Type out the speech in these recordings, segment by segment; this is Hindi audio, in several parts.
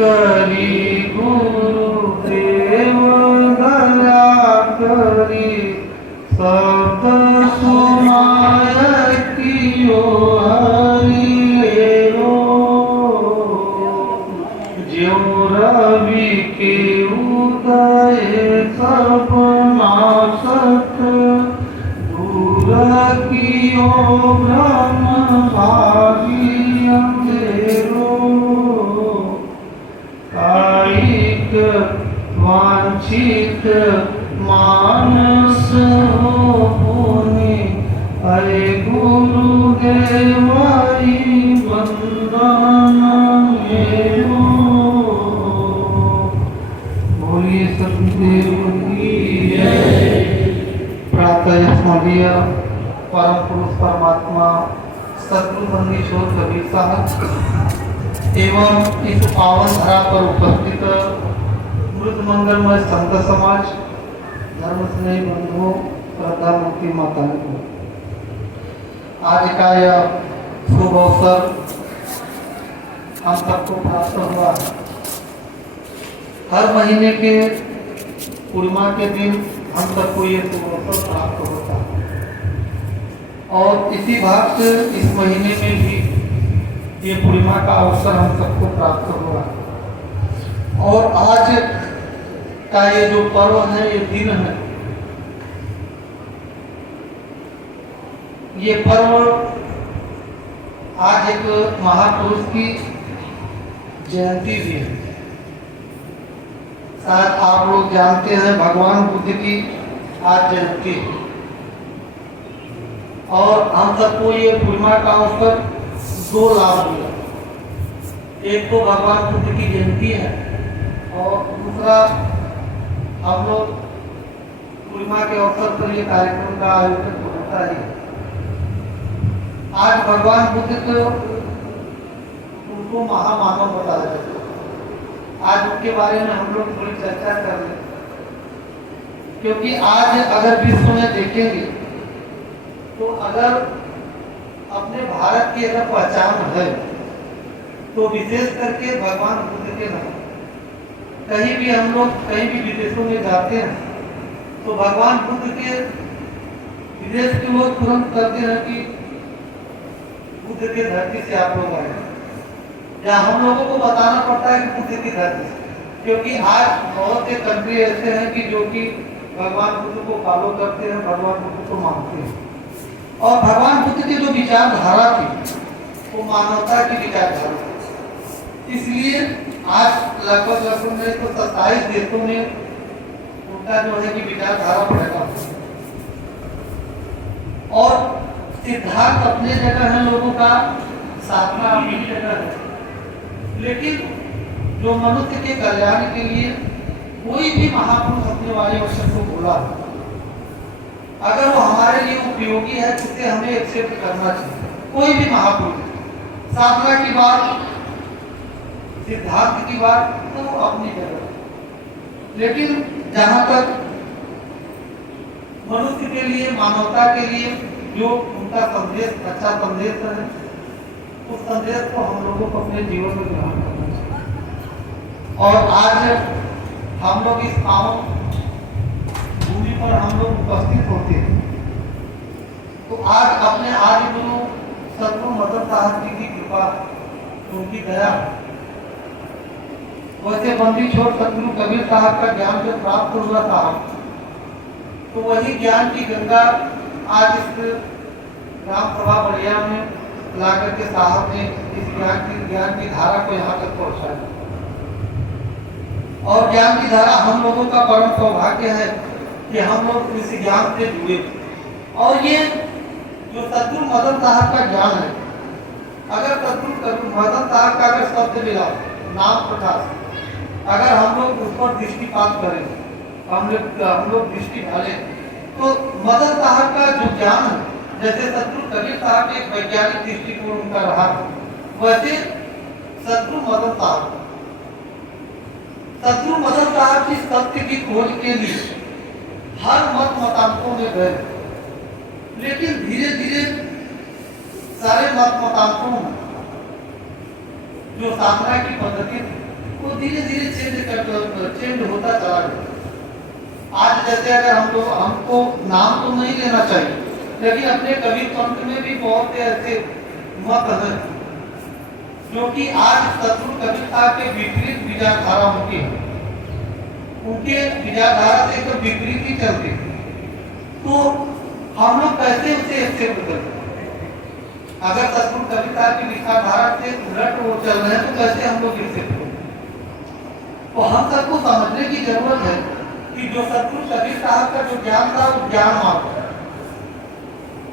करी गुरुदेव दया करी शब्द सुनाय कियो हरियो ज्यो रवि के उदय सपना सत दूर कियो ब्रह्म भागी अंधेरो कायिक वांछित मानस हो पुनि हरे गुरुदेवाई वंदन मेरो बोलिए सतगुरुदेव की जय। प्रातः स्मरणीय परम पुरुष परमात्मा सतगुरु बंदीश्वर कबीर साहब एवं इस पावन धरा पर उपस्थित मृत मंगलमय संत समाज धर्म स्नेही बंधुओं श्रद्धा मूर्ति माता को आज का यह शुभ अवसर हम सबको प्राप्त हुआ। हर महीने के पूर्णिमा के दिन हम सबको ये शुभ अवसर प्राप्त होता है और इसी भाव से इस महीने में भी ये पूर्णिमा का अवसर हम सबको प्राप्त हुआ और आज का ये जो पर्व है, ये दिन है, ये पर्व आज एक महापुरुष की जयंती भी है। शायद आप लोग जानते हैं भगवान बुद्ध की आज जयंती है और हम सबको ये पूर्णिमा का अवसर दो लाभ मिला। एक तो भगवान बुद्ध की जयंती है और दूसरा हम लोग पूर्णिमा के अवसर पर ये कार्यक्रम का आयोजन होता है। आज भगवान बुद्ध को उनको महामानव बताया जाता है। आज उनके बारे में हम लोग थोड़ी चर्चा कर रहे हैं क्योंकि आज अगर विश्व में देखेंगे तो अगर अपने भारत की अगर पहचान है तो विशेष करके भगवान बुद्ध के नाम। कहीं भी हम लोग कहीं भी विदेशों में जाते हैं तो भगवान बुद्ध के विदेश के लोग तुरंत करते हैं कि बुद्ध की धरती से आप लोग आए, या हम लोगों को बताना पड़ता है कि बुद्ध की धरती से, क्योंकि आज बहुत से कंट्री ऐसे हैं कि जो कि भगवान बुद्ध को फॉलो करते हैं, भगवान बुद्ध को मानते हैं और भगवान बुद्ध की जो विचारधारा थी वो मानवता की विचारधारा थी। इसलिए आज लगभग में तो 27 देशों में उनका जो है कि विचारधारा फैला और सिद्धांत अपने जगह है, लोगों का साधना अपनी जगह है, लेकिन जो मनुष्य के कल्याण के लिए कोई भी महापुरुष अपने वाले वचन को बोला, अगर वो हमारे लिए उपयोगी है तो उसे हमें एक्सेप्ट करना चाहिए। कोई भी महापुरुष, साधना की बात, सिद्धांत की बात तो अपनी जगह, लेकिन जहां तक मनुष्य के लिए, मानवता के लिए जो उनका संदेश, अच्छा संदेश है, उस संदेश को हम लोगों को अपने जीवन में ग्रहण करना चाहिए। और आज हम लोग इस पावन भूमि पर हम लोग उपस्थित होते हैं तो आज अपने आदि गुरु सतगुरु मदन साहब जी की कृपा, उनकी दया, वैसे बंदी छोड़ सतगुरु कबीर साहब का ज्ञान जब प्राप्त हुआ था तो वही ज्ञान की गंगा आज इस ग्राम सभा बढ़िया में लाकर के साहब ने इस ज्ञान की धारा को यहाँ तक पहुँचाया और ज्ञान की धारा हम लोगों का परम सौभाग्य है कि हम लोग इस ज्ञान से जुड़े। और ये जो सतगुरु मदन साहब का ज्ञान है, अगर सतगुरु मदन साहब का अगर शब्द मिला, नाम प्रकाश, अगर हम लोग उस पर दृष्टिपात करें, हम लोग दृष्टि डालें तो मदन साहब का जो ज्ञान है, जैसे सतगुरु कबीर साहब एक वैज्ञानिक दृष्टिकोण उनका रहा, वैसे सतगुरु मदन साहब की सत्य की खोज के लिए हर मत मतांतों में गए, लेकिन धीरे धीरे सारे मत मतांतों में जो साधना की पद्धति थी वो धीरे धीरे चेंज होता चला गया। आज जैसे अगर हमको नाम तो नहीं लेना चाहिए, लेकिन अपने कवि पंथ में भी बहुत ऐसे मत हैं जो कि आज शत्रु कविता के विपरीत विचारधारा उनके विचारधारा से एकदम विपरीत ही चलती, तो हम लोग कैसे उसे एक्सेप्ट करते? अगर शत्रु कविता की विचारधारा से उलट वो चल रहे हैं तो कैसे हम लोग एक्सेप्ट करें? तो हम सबको समझने की जरूरत है कि जो शत्रु कबीर साहब का जो ज्ञान था वो ज्ञान मार्ग है,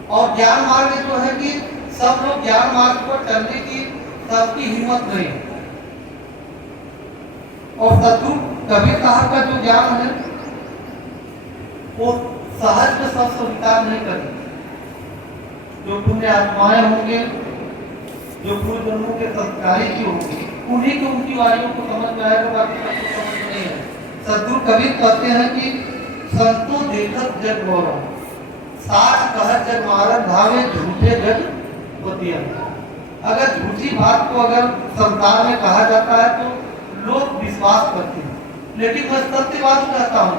और ज्ञान मार्ग जो है कि सब लोग ज्ञान मार्ग पर चलने की सबकी हिम्मत नहीं, और शत्रु कबीर साहब का जो ज्ञान है वो सहज में सब स्वीकार नहीं करेंगे। जो पुण्य आत्माएं होंगे, जो पूर्व जन्मों के संस्कारी की होंगी, उन्हीं को उनकी वाणियों को समझ में आएगा, बाकी सबको समझ में नहीं है। सद्गुरु कबीर कहते हैं कि संतो देखत जग गौरव, साच कहत जग मारन, भावे झूठे जग बतिया। अगर झूठी बात को अगर संसार में कहा जाता है तो लोग विश्वास करते हैं, लेकिन मैं सत्य बात कहता हूँ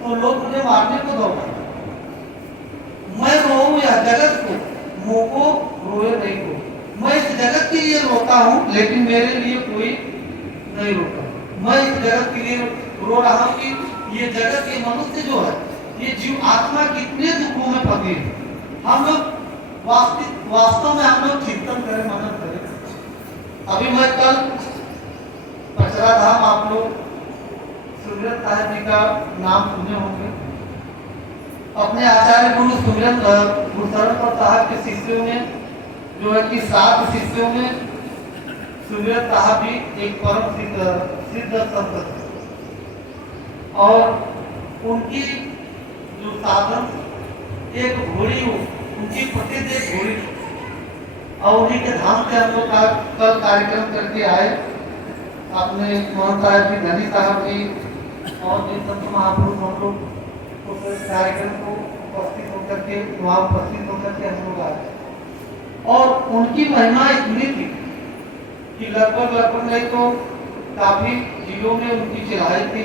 तो लोग मुझे मारने को दौड़ते हैं। मैं रोऊं या जगत को, मुंह को रोए नहीं को। मैं इस जगत के लिए रोता हूँ, लेकिन मेरे लिए कोई नहीं रोता। मैं इस जगत के लिए रो रहा हूँ कि ये जगत के मनुष्य जो है, ये जीव आत्मा कितने दुखों में फंसी है। हम लोग वास्तव में हम लोग चिंतन करें, मनन करें। अभी मैं कल पचरा धाम, आप लोग सुमिरन साहब जी का नाम सुने होंगे। अपने आचार्य गुरु सुमिरन गुरुशरण साहब के शिष्यों में जो है कि 7 शिष्यों में सुमिरन साहब भी एक परम सिद्ध संत थे, और उनकी जो साधन एक घोड़ी हो, उनकी प्रसिद्ध एक घोड़ी, और उन्हीं के धाम से हम लोग कल कार्यक्रम करके आए। अपने मोहन साहब जी, धनी साहब जी और भी संत महापुरुष हम लोग कार्यक्रम को उपस्थित होकर के वहाँ उपस्थित होकर के हम लोग आए, और उनकी महिमा इतनी थी कि लगभग नहीं तो काफी जिलों में उनकी चढ़ाई थी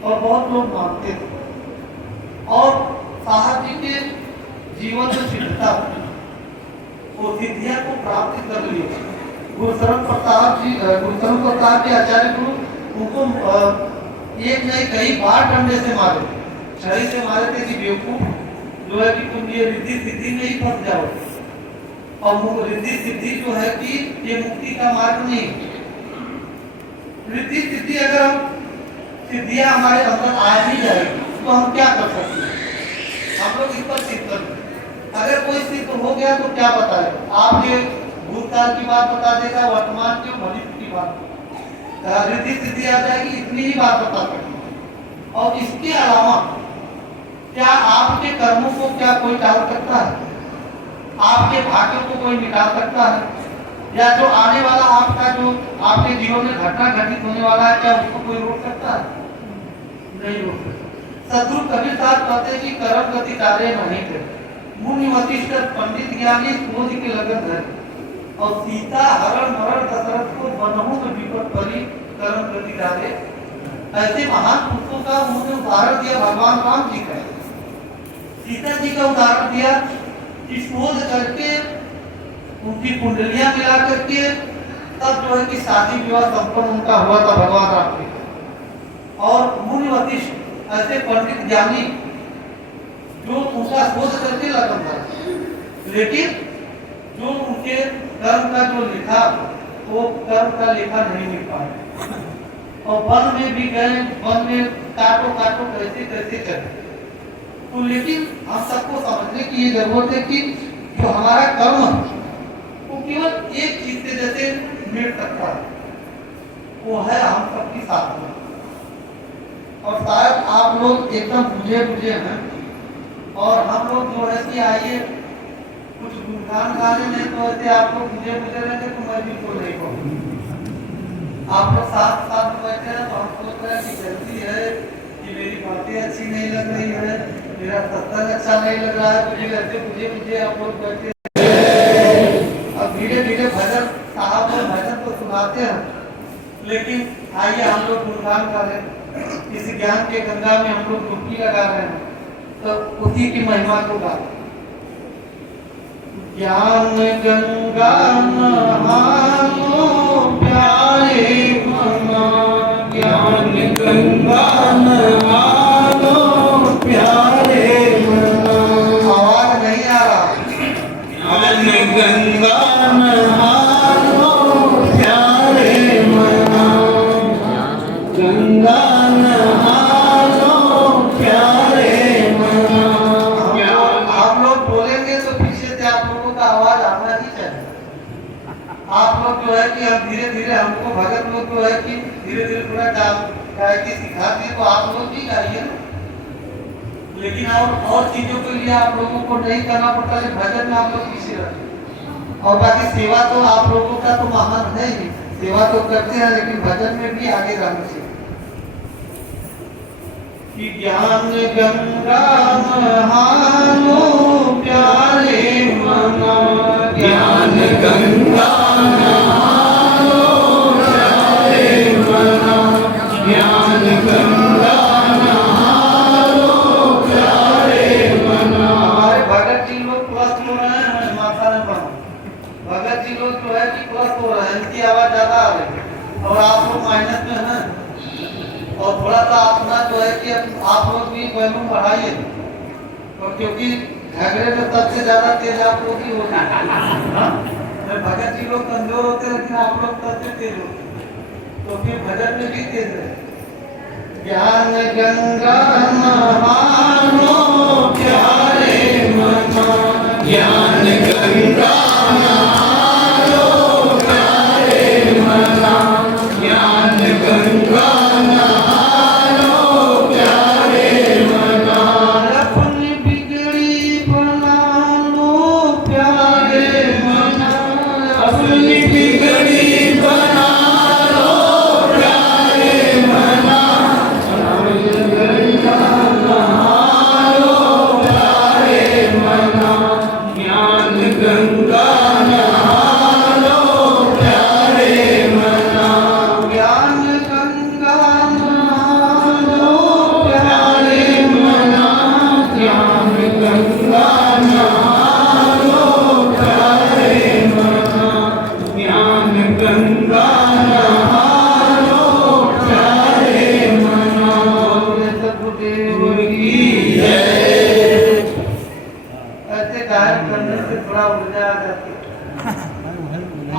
और बहुत लोग मानते थे। और साहब जी के जीवन में सिद्धता वो सिद्धियां को प्राप्त कर ली। गुरुशरण प्रताप जी, गुरुशरण प्रताप के आचार्य गुरु उनको एक नहीं कई बार डंडे से मारे, छड़ी से मारे थे कि बेवकूफ जो है कि तुम ये रिद्धि सिद्धि में ही फंस जाओ, और रिद्धि सिद्धि जो है कि ये मुक्ति का मार्ग नहीं। रिद्धि सिद्धि अगर हम सिद्धियां हमारे अंदर आ ही जाएगी तो हम क्या कर सकते हैं? हम लोग इस पर चिंतन, अगर कोई सिद्ध हो गया तो क्या बताए? आपके भूतकाल की बात बता देगा, वर्तमान की भविष्य की बात, रिद्धि सिद्धि आ जाएगी, इतनी ही बात बता सकती। और इसके अलावा क्या आपके कर्मों को क्या कोई टाल सकता है? आपके भाग्यों को कोई निकाल सकता है? या जो आने वाला आपका जो आपके जीवन में घटना घटित होने वाला है, क्या उसको कोई रोक सकता है? नहीं रोक सकता। सद्गुरु कबीर साहब कहते हैं कि कर्म गति कार्य नहीं थे, मुनि वशिष्ठ पंडित ज्ञानी शोध के लगन है, और सीता हरण मरण दशरथ को बनहु में विपद परी, कर्म गति कार्य। ऐसे महान पुरुषों का उन्होंने उदाहरण दिया, भगवान राम जी का, सीता जी का उदाहरण दिया कि शोध करके उनकी कुंडलियां मिला करके तब जो है कि शादी विवाह संपन्न उनका हुआ था भगवान राम के। और मुनि वशिष्ठ ऐसे पंडित ज्ञानी जो उनका शोध करके लगन था, लेकिन जो उनके कर्म का जो लिखा वो कर्म का लेखा नहीं मिल पाया, और वन में भी गए, वन में काटो कैसे चले। तो लेकिन हम सबको समझने की ये जरूरत है कि जो हमारा कर्म है वो केवल एक चीज से जैसे मिट सकता है, वो है हम सबकी साथ में। और शायद आप लोग एकदम बुझे हैं, और हम लोग जो है कि आइए कुछ गुणगान गाने में तो ऐसे आप लोग बुझे रहते तो मैं भी तो नहीं कहूँ। आप लोग साथ में बैठे हैं तो हम सोच रहे हैं कि गलती है कि मेरी बातें अच्छी नहीं लग रही है, मेरा सत्संग अच्छा नहीं लग रहा है, मुझे ऐसे मुझे आप लोग बैठे। अब धीरे धीरे भजन साहब में भजन तो सुनाते हैं, लेकिन आइए हम लोग गुणगान करें, इस ज्ञान के गंगा में हम लोग डुबकी लगा रहे हैं, तो उसी की महिमा को गाएं। ज्ञान गंगा नहाओ प्यारे मना, ज्ञान गंगा नहाओ प्यारे मना। आवाज नहीं आ रहा। ज्ञान गंगा नहाओ प्यारे मना, गंगा नहाओ प्यारे मना। आप लोग बोलेंगे तो पीछे से आप लोगों का आवाज आना ही चाहिए। आप लोग जो है कि अब धीरे धीरे हमको भगत लोग जो है कि धीरे धीरे थोड़ा गायकी सिखा दिए, तो आप लोग भी गाइए ना। लेकिन और चीजों के लिए आप लोगों को नहीं करना पड़ता है, भजन में आप लोग पीछे रहते। और बाकी सेवा तो आप लोगों का तो महान है ही, सेवा तो करते हैं, लेकिन भजन में भी आगे रहना चाहिए। कि ज्ञान गंगा नहाओ प्यारे मना, ज्ञान गंगा नहाओ प्यारे मना, ज्ञान गंगा नहाओ प्यारे मना। हमारे भगत जी लोग प्लस हो रहे हैं, माता ने पढ़ा। भगत जी लोग जो है कि प्लस हो रहे हैं, इनकी आवाज ज्यादा आ रही है, और आप लोग माइनस में हैं। और थोड़ा सा अपना जो है कि आप लोग भी वॉल्यूम बढ़ाइए, और क्योंकि झगड़े में सबसे ज्यादा तेज आप लोग ही होते हैं। भगत जी लोग कमजोर होते हैं, लेकिन आप लोग सबसे तेज होते हैं, तो फिर भजन में भी तेज रहे। ज्ञान गंगा नहाओ प्यारे मना, ज्ञान गंगा नहाओ प्यारे मना, ज्ञान गंगा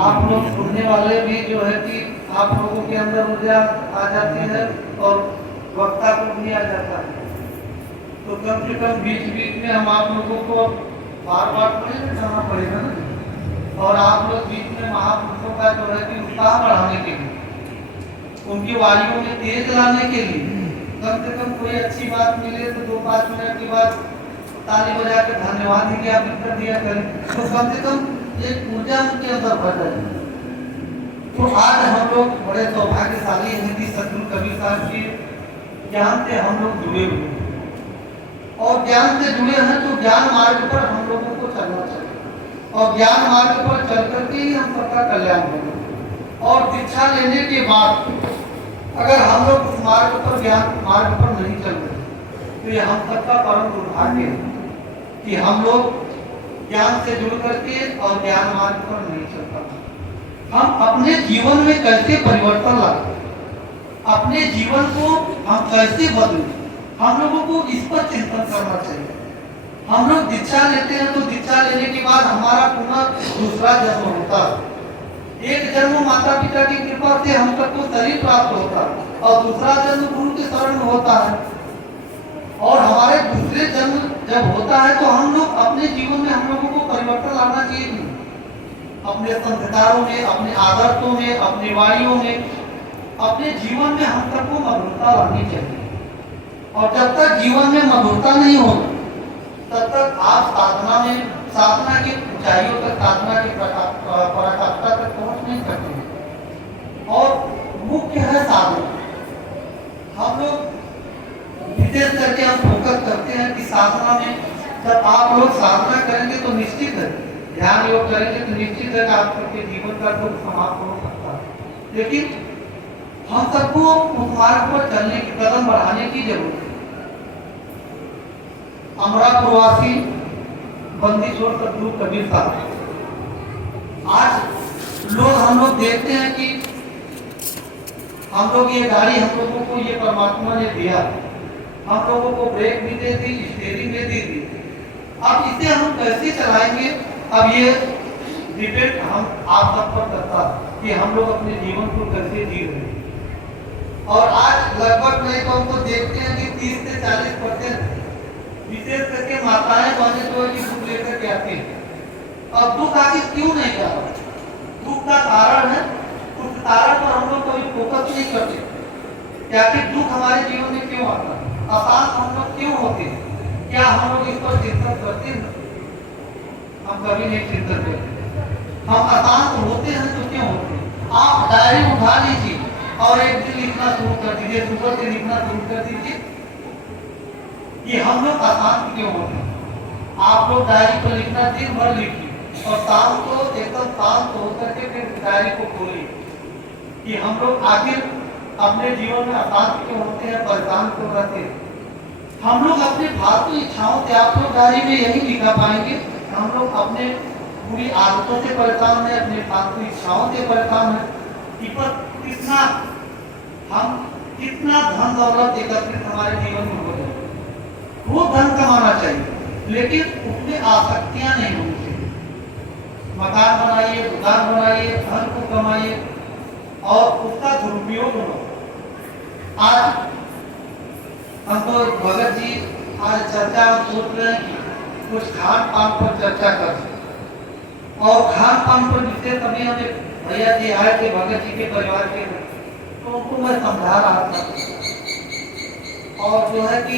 आप लोग सुनने वाले भी जो है कि आप लोगों के अंदर ऊर्जा आ जाती है, और वक्ता को भी आ जाता है। तो कम से कम बीच बीच में हम आप लोगों को बार बार नहीं करना पड़ेगा ना। और आप लोग बीच में महापुरुषों का जो है कि उत्साह बढ़ाने के लिए, उनकी वाणियों में तेज लाने के लिए कम से कम कोई अच्छी बात मिले तो 2-5 मिनट के बाद ताली बजा के धन्यवाद ही ज्ञापित कर दिया करें, तो कम से कम एक ऊर्जा उनके अंदर बढ़ जाए। तो आज हम लोग बड़े सौभाग्यशाली हैं कि सद्गुरु कबीर साहब के ज्ञान से हम लोग जुड़े हुए हैं, और ज्ञान से जुड़े हैं तो ज्ञान मार्ग पर हम लोगों को चलना चाहिए, और ज्ञान मार्ग पर चल करके ही हम सबका कल्याण होगा। और दीक्षा लेने के बाद अगर हम लोग उस मार्ग पर ज्ञान मार्ग पर नहीं चल रहे, तो ये हम सबका परम दुर्भाग्य है कि हम लोग ज्ञान से जुड़ करके और ज्ञान मार्ग पर नहीं चल पाते। हम अपने जीवन में कैसे परिवर्तन लाए, अपने जीवन को हम कैसे बदलें, हम लोगों को इस पर चिंतन करना चाहिए। हम लोग दीक्षा लेते हैं तो दीक्षा लेने के बाद हमारा पुनः दूसरा जन्म होता है। एक जन्म माता पिता की कृपा से हम सबको शरीर प्राप्त होता है, और दूसरा जन्म गुरु के शरण में होता है। और हमारे दूसरे जन्म जब होता है तो हम लोग अपने जीवन में हम लोगों को परिवर्तन लाना चाहिए, अपने संस्कारों में, अपने आदर्शों में, अपनी वाणियों में, अपने जीवन में हम सबको मधुरता लानी चाहिए। और जब तक जीवन में मधुरता नहीं होगी, तब तक आप साधना की ऊंचाइयों तक, साधना की पराकाष्ठा तक पहुंच नहीं सकते। और मुख्य है साधना। हम लोग विशेष करके हम फोकस करते हैं कि साधना में जब आप लोग साधना करेंगे तो निश्चित है, ध्यान योग करेंगे तो निश्चित है कि आपके जीवन का दुख समाप्त हो सकता है। लेकिन हम सबको उस मार्ग पर चलने की, कदम बढ़ाने की जरूरत है। अमरा प्रवासी बंदी छोड़ सदगुरु कबीर साहब, आज लोग हम लोग देखते हैं कि हम लोग ये गाड़ी हम लोगों को ये परमात्मा ने दिया, हम लोगों को ब्रेक भी दे दी, स्टीयरिंग भी दे दी। अब इसे हम कैसे चलाएंगे, अब ये डिपेंड हम आप सब पर करता कि हम लोग अपने जीवन को कैसे जी रहे हैं। और आज लगभग नहीं तो हमको देखते हैं कि 30 से 40% विशेष करके माताएं बहनें जो है दुख लेकर के आती हैं। अब दुख आखिर क्यों नहीं कर रहा, दुख का कारण है, उस कारण पर हम लोग कभी फोकस नहीं करते कि आखिर दुख हमारे जीवन में क्यों आता है, अशांत हम लोग क्यों होते हैं, क्या हम लोग इस पर चिंतन करते हैं? हम कभी नहीं चिंतन करते। हम अशांत होते हैं तो क्यों होते हैं? आप डायरी उठा लीजिए और एक दिन लिखना शुरू कर दीजिए, सुबह से लिखना शुरू कर दीजिए कि हम लोग अशांत क्यों होते हैं। आप लोग डायरी पर लिखना दिन भर लिखिए और शाम को एकदम शांत होकर के फिर डायरी को खोलिए कि हम लोग आखिर अपने जीवन में अशांत क्यों होते हैं, परेशान क्यों रहते हैं। हम लोग अपने फालतू इच्छाओं से, आप लोग डायरी में यही लिखा पाएंगे, हम लोग अपने बुरी आदतों से परेशान है, अपने फालतू इच्छाओं से परेशान है कि पर कितना हम कितना धन दौलत एकत्रित हमारे जीवन में हो जाए, वो धन कमाना चाहिए लेकिन उसमें आसक्तियां नहीं होनी चाहिए। मकान बनाइए, दुकान बनाइए, धन को कमाइए और उसका दुरुपयोग न हो। आज हमको भगत जी आज चर्चा सोच रहे हैं कि कुछ खान पान पर चर्चा कर, और खान पान पर विशेष अभी हमें भैया जी आए थे भगत जी के परिवार के, तो उनको मैं समझा रहा था और जो है कि